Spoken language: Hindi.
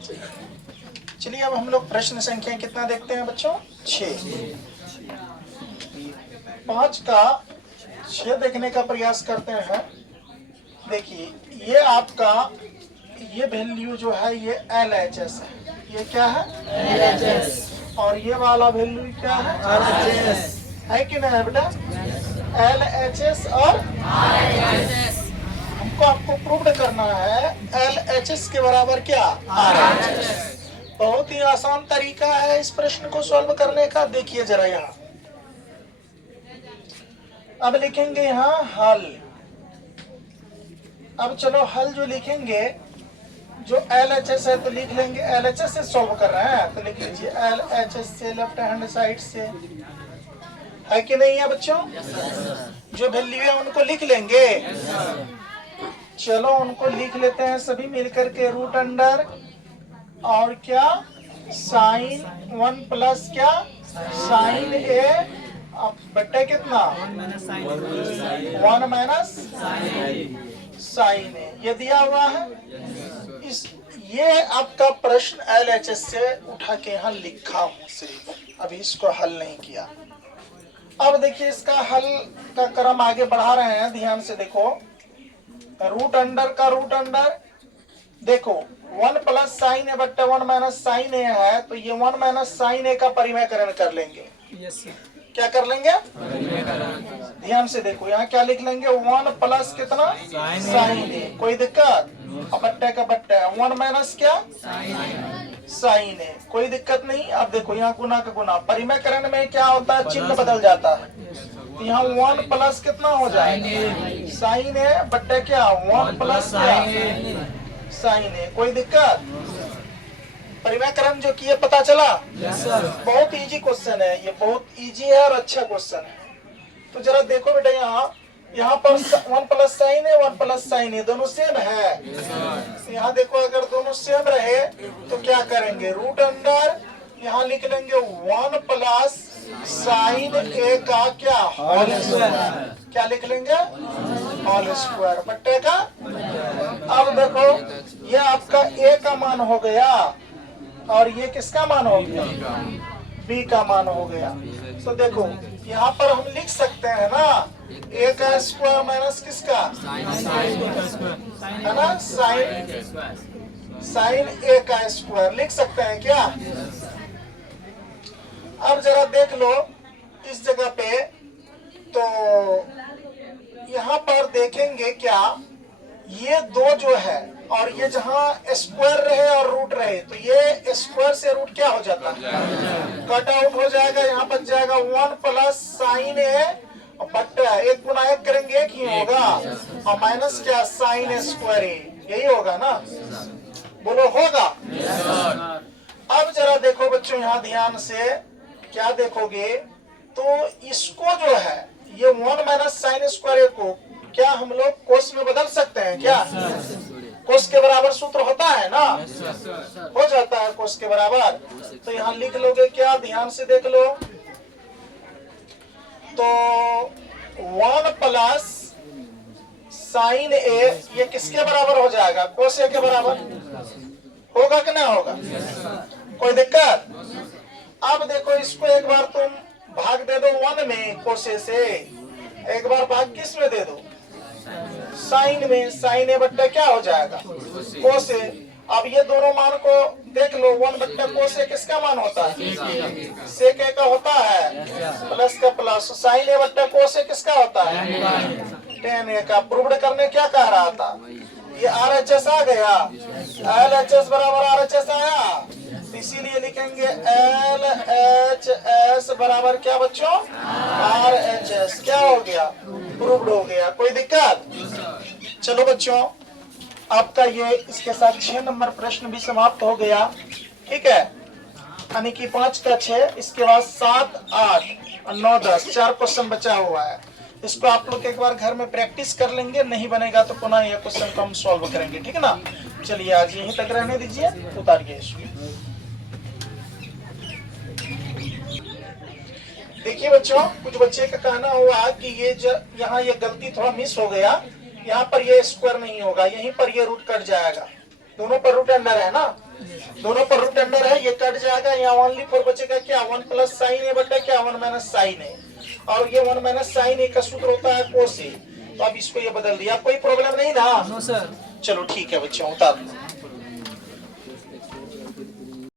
चलिए अब हम लोग प्रश्न संख्या कितना देखते हैं बच्चों? 6। 5 का 6 देखने का प्रयास करते हैं। देखिए ये आपका ये वैल्यू जो है ये LHS है। ये क्या है? LHS। और ये वाला वैल्यू क्या है? RHS है कि नहीं बेटा? LHS और RHS। हमको आपको प्रूव करना है LHS के बराबर क्या? RHS। बहुत ही आसान तरीका है इस प्रश्न को सॉल्व करने का। देखिए जरा यहाँ, अब लिखेंगे यहाँ हल। अब चलो हल जो लिखेंगे, जो LHS है तो लिख लेंगे, LHS से सॉल्व कर रहे हैं तो लिख लीजिए LHS से लेफ्ट हैंड साइड से, है कि नहीं है बच्चों? जो वैल्यू है उनको लिख लेंगे। चलो उनको लिख लेते हैं सभी मिलकर के। रूट अंडर और क्या साइन 1 प्लस क्या साइन ए बट्टे कितना 1 माइनस साइन ए, ये दिया हुआ है। इस ये आपका प्रश्न LHS से उठा के यहाँ लिखा हूँ सिर्फ, अभी इसको हल नहीं किया। अब देखिए इसका हल का क्रम आगे बढ़ा रहे हैं, ध्यान से देखो। रूट अंडर का रूट अंडर देखो 1 प्लस साइन ए बट्टे 1 माइनस साइन ए है, तो ये 1 माइनस साइन ए का परिमेयकरण कर लेंगे। क्या कर लेंगे? ध्यान से देखो यहाँ क्या लिख लेंगे 1 प्लस कितना साइन ए, कोई दिक्कत? अब बट्टे का बट्टा है 1 माइनस क्या साइन ए, कोई दिक्कत नहीं। अब देखो यहाँ गुना का गुना, परिमेयकरण में क्या होता है चिन्ह बदल जाता है, तो यहाँ 1 प्लस कितना हो जाएगा साइन ए बट्टे क्या 1 प्लस साइन ए, कोई दिक्कत? परिमेयकरण जो किए पता चला? बहुत इजी क्वेश्चन है ये, बहुत इजी है और अच्छा क्वेश्चन है। तो जरा देखो बेटा यहाँ पर 1 प्लस साइन है 1 प्लस साइन है दोनों सेम है। तो यहाँ देखो अगर दोनों सेम रहे तो क्या करेंगे, रूट अंडर यहाँ लिख लेंगे 1 प्लस साइन ए का क्या होल स्क्वायर, क्या लिख लेंगे होल स्क्वायर बट्टे का। अब देखो ये आपका ए का मान हो गया और ये किसका मान हो गया? बी का मान हो गया। तो देखो यहाँ पर हम लिख सकते हैं ना ए का स्क्वायर माइनस किसका है ना साइन ए का स्क्वायर लिख सकते हैं क्या? अब जरा देख लो इस जगह पे, तो यहाँ पर देखेंगे क्या ये दो जो है और ये जहाँ स्क्वायर रहे और रूट रहे, तो ये स्क्वायर से रूट क्या हो जाता है कट आउट हो जाएगा। यहाँ बच जाएगा 1 प्लस साइन ए बट्टा 1 गुना 1 करेंगे 1 ही होगा और माइनस क्या साइन स्क्वायर ए, यही होगा ना? बोलो होगा? अब जरा देखो बच्चों यहाँ ध्यान से क्या देखोगे, तो इसको जो है ये 1 माइनस साइन स्क्वायर को क्या हम लोग कोस में बदल सकते हैं क्या? कोस के बराबर सूत्र होता है ना, हो जाता है कोस के बराबर। तो यहाँ लिख लोगे क्या, ध्यान से देख लो। तो 1 प्लस साइन ए ये किसके बराबर हो जाएगा? कोस ए के बराबर होगा कि नहीं होगा? कोई दिक्कत? अब देखो इसको एक बार तुम भाग दे दो 1 में कोस ए से, एक बार भाग किस में दे दो साइन में, साइन ए बट्टा क्या हो जाएगा कोस ए। अब ये दोनों मान को देख लो 1 बट्टा कोस ए किसका मान होता है सेक ए का होता है प्लस का प्लस, साइन ए बट्टा कोस ए किसका होता है टेन ए का। प्रूव्ड करने क्या कह रहा था, ये RHS आ गया, LHS बराबर RHS आया, इसीलिए लिखेंगे LHS बराबर क्या बच्चों RHS, क्या हो गया प्रूव्ड हो गया। कोई दिक्कत? चलो बच्चों आपका ये इसके साथ 6 नंबर प्रश्न भी समाप्त हो गया, ठीक है, यानी कि 5 का 6, इसके बाद 7, 8 और 9, 10 4 क्वेश्चन बचा हुआ है। इसको आप लोग एक बार घर में प्रैक्टिस कर लेंगे, नहीं बनेगा तो पुनः ये क्वेश्चन को हम सॉल्व करेंगे, ठीक है ना? चलिए आज यहीं तक रहने दीजिए, उतारिए इसको। देखिए बच्चों कुछ बच्चे का कहना हुआ कि ये यहाँ ये गलती थोड़ा मिस हो गया, यहाँ पर ये स्क्वायर नहीं होगा, यहीं पर ये रूट कट जाएगा, दोनों पर रूट अंडर है ना, दोनों पर रूट अंडर है, ये कट जाएगा, यहाँ ओनली फोर बचेगा क्या, 1 प्लस साइन ए बटा क्या 1 माइनस साइन ए, और ये 1 माइनस साइन ए का सूत्र होता है कोस ए। तो अब इसको ये बदल दिया, कोई प्रॉब्लम नहीं ना? No sir. चलो ठीक है बच्चों, उतार दो।